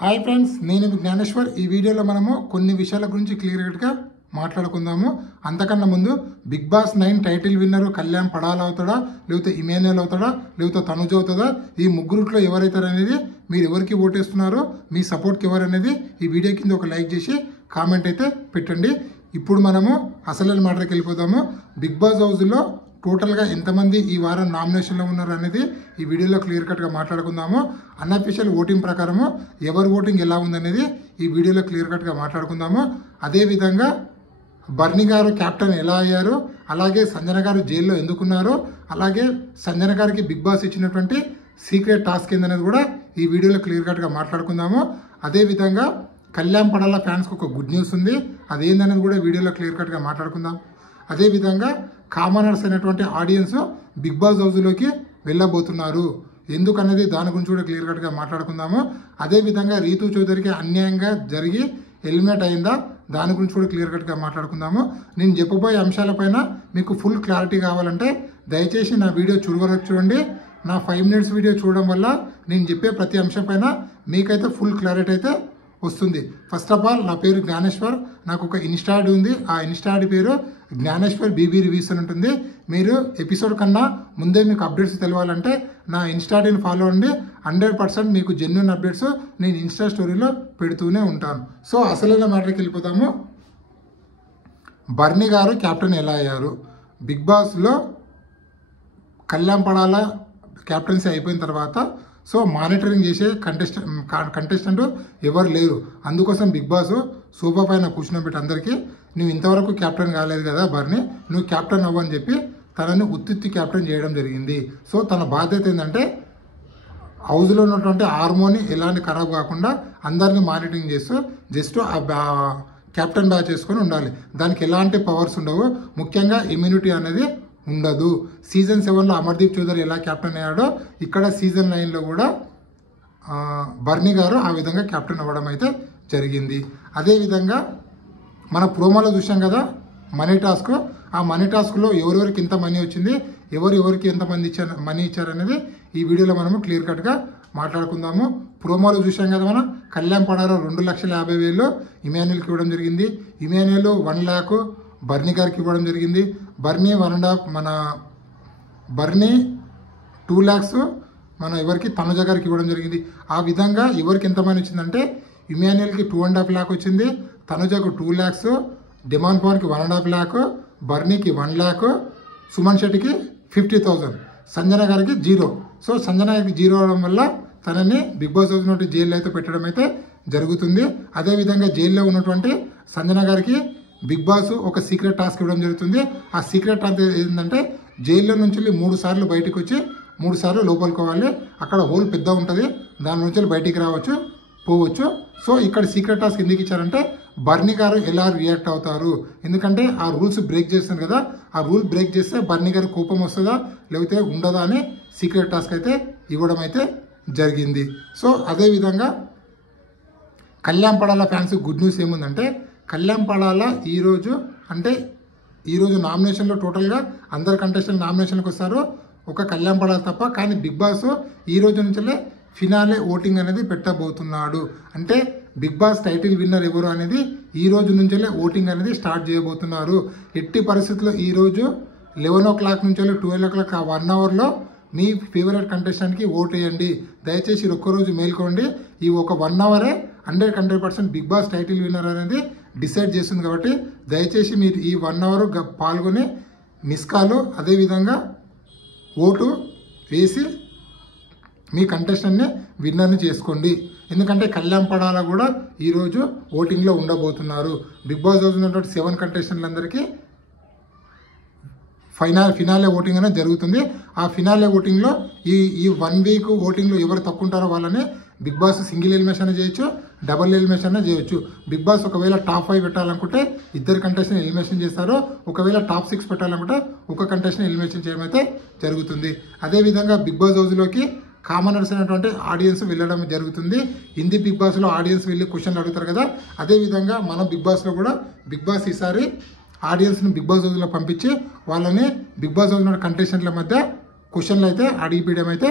Hi friends, నేను జ్ఞానేశ్వర్. ఈ వీడియోలో మనము కొన్ని విషయాల గురించి క్లియర్గా మాట్లాడుకుందాము. అంతకన్నా ముందు బిగ్ బాస్ 9 టైటిల్ విన్నర్ కళ్యాణ్ పడాల్ అవుతాడా, లేకపోతే ఇమాన్యుయల్ అవుతాడా, లేకపోతే తనుజ అవుతుందా, ఈ ముగ్గురుట్లో ఎవరైతారు అనేది, మీరు ఎవరికి ఓటేస్తున్నారో, మీ సపోర్ట్కి ఎవరు అనేది ఈ వీడియో కింద ఒక లైక్ చేసి కామెంట్ అయితే పెట్టండి. ఇప్పుడు మనము అసలు మ్యాటర్కి వెళ్ళిపోదాము. బిగ్ బాస్ హౌస్లో టోటల్గా ఎంతమంది ఈ వారం నామినేషన్లో ఉన్నారు అనేది ఈ వీడియోలో క్లియర్ కట్గా మాట్లాడుకుందాము. అన్అఫీషియల్ ఓటింగ్ ప్రకారము ఎవరి ఓటింగ్ ఎలా ఉందనేది ఈ వీడియోలో క్లియర్ కట్గా మాట్లాడుకుందాము. అదేవిధంగా బర్నీ గారు క్యాప్టెన్ ఎలా అయ్యారు, అలాగే సంజన గారు జైల్లో ఎందుకున్నారు, అలాగే సంజన గారికి బిగ్ బాస్ ఇచ్చినటువంటి సీక్రెట్ టాస్క్ ఏందనేది కూడా ఈ వీడియోలో క్లియర్ కట్గా మాట్లాడుకుందాము. అదేవిధంగా కళ్యాణ్ పడాల ఫ్యాన్స్కి ఒక గుడ్ న్యూస్ ఉంది, అదేందనేది కూడా వీడియోలో క్లియర్ కట్గా మాట్లాడుకుందాం. అదేవిధంగా కామనర్స్ అయినటువంటి ఆడియన్స్ బిగ్ బాస్ హౌస్లోకి వెళ్ళబోతున్నారు ఎందుకనేది దాని గురించి కూడా క్లియర్ కట్గా మాట్లాడుకుందాము. అదేవిధంగా రీతు చౌదరికి అన్యాయంగా జరిగి ఎలిమినేట్ అయిందా, దాని గురించి కూడా క్లియర్ కట్గా మాట్లాడుకుందాము. నేను చెప్పబోయే అంశాలపైన మీకు ఫుల్ క్లారిటీ కావాలంటే దయచేసి నా వీడియో చూడవరకు చూడండి. నా 5 minutes వీడియో చూడడం వల్ల నేను చెప్పే ప్రతి అంశం పైన మీకైతే ఫుల్ క్లారిటీ అయితే వస్తుంది. ఫస్ట్ ఆఫ్ ఆల్, నా పేరు జ్ఞానేశ్వర్. నాకు ఒక ఇన్స్టా ఐడి ఉంది. ఆ ఇన్స్టా ఐడి పేరు జ్ఞానేశ్వర్ బీబీ రివ్యూస్ అని ఉంటుంది. మీరు ఎపిసోడ్ కన్నా ముందే మీకు అప్డేట్స్ తెలియాలంటే నా ఇన్స్టా ఐడిని ఫాలో అవ్వండి. 100% మీకు జెన్యూన్ అప్డేట్స్ నేను ఇన్స్టా స్టోరీలో పెడుతూనే ఉంటాను. సో అసలైన మ్యాటర్కి వెళ్ళిపోతాము. బర్నీ గారు క్యాప్టెన్ ఎలా అయ్యారు? బిగ్ బాస్లో కళ్యాణ్ పడాల క్యాప్టెన్సీ అయిపోయిన తర్వాత సో మానిటరింగ్ చేసే కంటెస్టెంట్ ఎవరు లేరు. అందుకోసం బిగ్ బాస్ సోఫా పైన కూర్చున్నబెట్టి అందరికీ, నువ్వు ఇంతవరకు క్యాప్టెన్ కాలేదు కదా బర్నీ, నువ్వు క్యాప్టెన్ అవ్వని చెప్పి తనని ఉత్తి క్యాప్టెన్ చేయడం జరిగింది. సో తన బాధ్యత ఏంటంటే హౌస్లో ఉన్నటువంటి హార్మోని ఎలాంటి ఖరాబ్ కాకుండా అందరినీ మానిటరింగ్ చేస్తూ జస్ట్ ఆ క్యాప్టెన్ బ్యాచ్ చేసుకొని ఉండాలి. దానికి ఎలాంటి పవర్స్ ఉండవు, ముఖ్యంగా ఇమ్యూనిటీ అనేది ఉండదు. సీజన్ 7లో అమర్దీప్ చౌదరి ఎలా క్యాప్టెన్ అయ్యాడో ఇక్కడ సీజన్ 9లో కూడా బర్నీ గారు ఆ విధంగా క్యాప్టెన్ అవ్వడం అయితే జరిగింది. అదేవిధంగా మన ప్రోమోలో చూసాం కదా మనీ టాస్క్. ఆ మనీ టాస్క్లో ఎవరెవరికి ఎంత మనీ వచ్చింది, ఎవరికి ఎంతమంది మనీ ఇచ్చారనేది ఈ వీడియోలో మనము క్లియర్ కట్గా మాట్లాడుకుందాము. ప్రోమోలో చూసాం కదా మనం, కళ్యాణ్ పడాలో 2,50,000 ఇమాన్యుయల్కి ఇవ్వడం జరిగింది. ఇమాన్యుయల్ 1 lakh బర్నీ గారికి ఇవ్వడం జరిగింది. బర్నీ 2 lakhs మన ఎవరికి తనుజ గారికి ఇవ్వడం జరిగింది. ఆ విధంగా ఎవరికి ఎంత మనీ వచ్చిందంటే ఇమాన్యుయల్కి 2.5 lakh వచ్చింది, తనుజకు 2 lakhs, డిమాండ్ పవర్కి 1.5 lakh, బర్నీకి 1 lakh, సుమన్ శెట్టికి 50,000, సంజన గారికి 0. సో సంజన గారికి 0 అవడం వల్ల తనని బిగ్ బాస్ హౌస్ నుండి జైల్లో అయితే పెట్టడం అయితే జరుగుతుంది. అదేవిధంగా జైల్లో ఉన్నటువంటి సంజన గారికి బిగ్ బాస్ ఒక సీక్రెట్ టాస్క్ ఇవ్వడం జరుగుతుంది. ఆ సీక్రెట్ టాస్క్ ఏంటంటే జైల్లో నుంచి 3 సార్లు బయటకు వచ్చి 3 సార్లు లోపలికోవాలి. అక్కడ హోల్ పెద్ద ఉంటుంది, దాని నుంచి బయటికి రావచ్చు, పోవచ్చు. సో ఇక్కడ సీక్రెట్ టాస్క్ ఎందుకు ఇచ్చారంటే బర్నీ గారు ఎలా రియాక్ట్ అవుతారు, ఎందుకంటే ఆ రూల్స్ బ్రేక్ చేస్తారు కదా, ఆ రూల్ బ్రేక్ చేస్తే బర్నీ గారు కోపం వస్తుందా లేకపోతే ఉండదా అని సీక్రెట్ టాస్క్ అయితే ఇవ్వడం అయితే జరిగింది. సో అదేవిధంగా Kalyan Padala fans good news ఏముందంటే, కళ్యాణ్ పడాల ఈరోజు నామినేషన్లో టోటల్గా అందరు కంటెస్టెంట్ నామినేషన్కి వస్తారు, ఒక కళ్యాణ్ పడాల తప్ప. కానీ బిగ్ బాస్ ఈ రోజు నుంచే ఫినాలే ఓటింగ్ అనేది పెట్టబోతున్నాడు. అంటే బిగ్ బాస్ టైటిల్ విన్నర్ ఎవరు అనేది ఈ రోజు నుంచే ఓటింగ్ అనేది స్టార్ట్ చేయబోతున్నారు. ఎట్టి పరిస్థితుల్లో ఈరోజు 11 o'clock నుంచి 12 o'clock ఆ 1 hourలో మీ ఫేవరెట్ కంటెస్టెంట్కి ఓట్ వేయండి. దయచేసి ఒక్కరోజు మేల్కోండి. ఈ ఒక 1 hour 100% Bigg Boss title winner అనేది డిసైడ్ చేస్తుంది. కాబట్టి దయచేసి మీరు ఈ 1 hour పాల్గొని మిస్ కాల్, అదేవిధంగా ఓటు వేసి మీ కంటెస్టెంట్ని విన్నర్ని చేసుకోండి. ఎందుకంటే కళ్యాణ్ పడాల కూడా ఈరోజు ఓటింగ్లో ఉండబోతున్నారు. బిగ్ బాస్ హౌస్ ఉన్నటువంటి 7 కంటెస్టెంట్లందరికీ ఫినాలే ఓటింగ్ అనేది జరుగుతుంది. ఆ ఫినాలే ఓటింగ్లో ఈ 1 week ఓటింగ్లో ఎవరు తక్కువ ఉంటారో వాళ్ళని బిగ్ బాస్ సింగిల్ ఎలిమినేషన్ చేయొచ్చు, డబుల్ ఎలిమినేషన్ చేయొచ్చు. బిగ్ బాస్ ఒకవేళ టాప్ 5 పెట్టాలనుకుంటే 2 కంటెస్టెంట్ ఎలిమినేషన్ చేస్తారు. ఒకవేళ టాప్ 6 పెట్టాలనుకుంటే ఒక కంటెస్టెంట్ ఎలిమినేషన్ చేయడం అయితే జరుగుతుంది. అదేవిధంగా బిగ్ బాస్ హౌస్లోకి కామనర్స్ అయినటువంటి ఆడియన్స్ వెళ్ళడం జరుగుతుంది. హిందీ బిగ్ బాస్లో ఆడియన్స్ వెళ్ళి క్వశ్చన్లు అడుగుతారు కదా, అదేవిధంగా మన బిగ్ బాస్లో కూడా బిగ్ బాస్ ఈసారి ఆడియన్స్ని బిగ్ బాస్ హౌస్లో పంపించి వాళ్ళని బిగ్ బాస్ హౌస్ కంటెస్టెంట్ల మధ్య క్వశ్చన్లు అయితే అడిగిపోయడం అయితే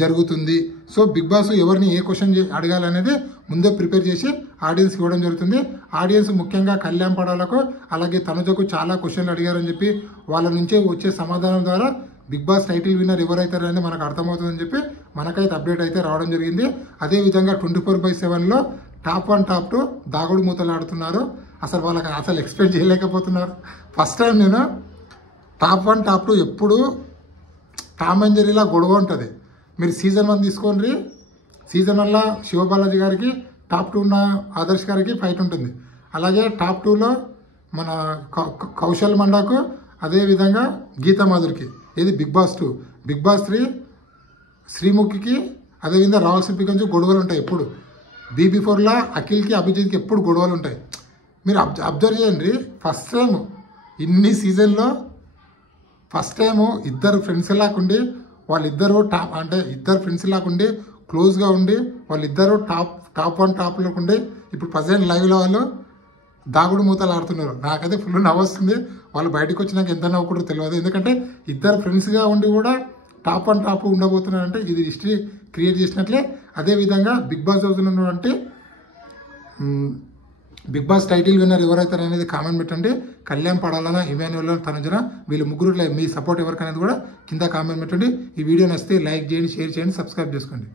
జరుగుతుంది. సో బిగ్ బాస్ ఎవరిని ఏ క్వశ్చన్ అడగాలనేది ముందే ప్రిపేర్ చేసి ఆడియన్స్కి ఇవ్వడం జరుగుతుంది. ఆడియన్స్ ముఖ్యంగా కళ్యాణ్ పడాలకు అలాగే తనుజకు చాలా క్వశ్చన్లు అడిగారని చెప్పి వాళ్ళ నుంచే వచ్చే సమాధానం ద్వారా బిగ్ బాస్ టైటిల్ విన్నర్ ఎవరైతారనేది మనకు అర్థమవుతుందని చెప్పి మనకైతే అప్డేట్ అయితే రావడం జరిగింది. అదేవిధంగా 24/7లో టాప్ 1 టాప్ 2 దాగుడు మూతలు ఆడుతున్నారు. అసలు వాళ్ళకి అసలు ఎక్స్పెక్ట్ చేయలేకపోతున్నారు. ఫస్ట్ టైం నేను టాప్ 1 టాప్ 2 ఎప్పుడు టామ్ అండ్ జెర్రీలా గొడవ ఉంటుంది. మీరు సీజన్ 1 తీసుకోండి. సీజన్ 1లో శివబాలాజీ గారికి టాప్ 2 ఉన్న ఆదర్శ్ గారికి ఫైట్ ఉంటుంది. అలాగే టాప్ 2లో మన కౌశల్ మండాకు, అదేవిధంగా గీతా మాధురికి. ఇది బిగ్ బాస్ 2. బిగ్ బాస్ 3 శ్రీముఖికి, అదేవిధంగా రాహుల్ సిప్పి కొంచెం గొడవలు ఉంటాయి ఎప్పుడు. BB4లా అఖిల్కి అభిజిత్కి ఎప్పుడు గొడవలు ఉంటాయి. మీరు అబ్జర్వ్ చేయండి. ఫస్ట్ టైం ఇన్ని సీజన్లో ఫస్ట్ టైము ఇద్దరు ఫ్రెండ్స్ లాకుండి వాళ్ళిద్దరూ ఇద్దరు ఫ్రెండ్స్ లాకుండి క్లోజ్గా ఉండి వాళ్ళిద్దరూ టాప్ 1 టాప్లో ఉండి ఇప్పుడు ప్రజెంట్ లైవ్లో వాళ్ళు దాగుడు మూతలు ఆడుతున్నారు. నాకైతే ఫుల్ నవ్వొస్తుంది. వాళ్ళు బయటకు వచ్చినాక ఎంత నవ్వుకుంటారో తెలియదు. ఎందుకంటే ఇద్దరు ఫ్రెండ్స్గా ఉండి కూడా టాప్ 1 టాప్ ఉండబోతున్నారంటే ఇది హిస్టరీ క్రియేట్ చేసినట్లే. అదేవిధంగా బిగ్ బాస్ హౌస్లో ఉన్నటువంటి బిగ్ బాస్ టైటిల్ విన్నర్ ఎవరైతారు అనేది కామెంట్ పెట్టండి. కళ్యాణ్ పడాలనా, ఇమాన్యుల్, తనుజన వీళ్ళు ముగ్గురు మీ సపోర్ట్ ఎవరికనేది కూడా కింద కామెంట్ పెట్టండి. ఈ వీడియో నచ్చితే లైక్ చేయండి, షేర్ చేయండి, సబ్స్క్రైబ్ చేసుకోండి.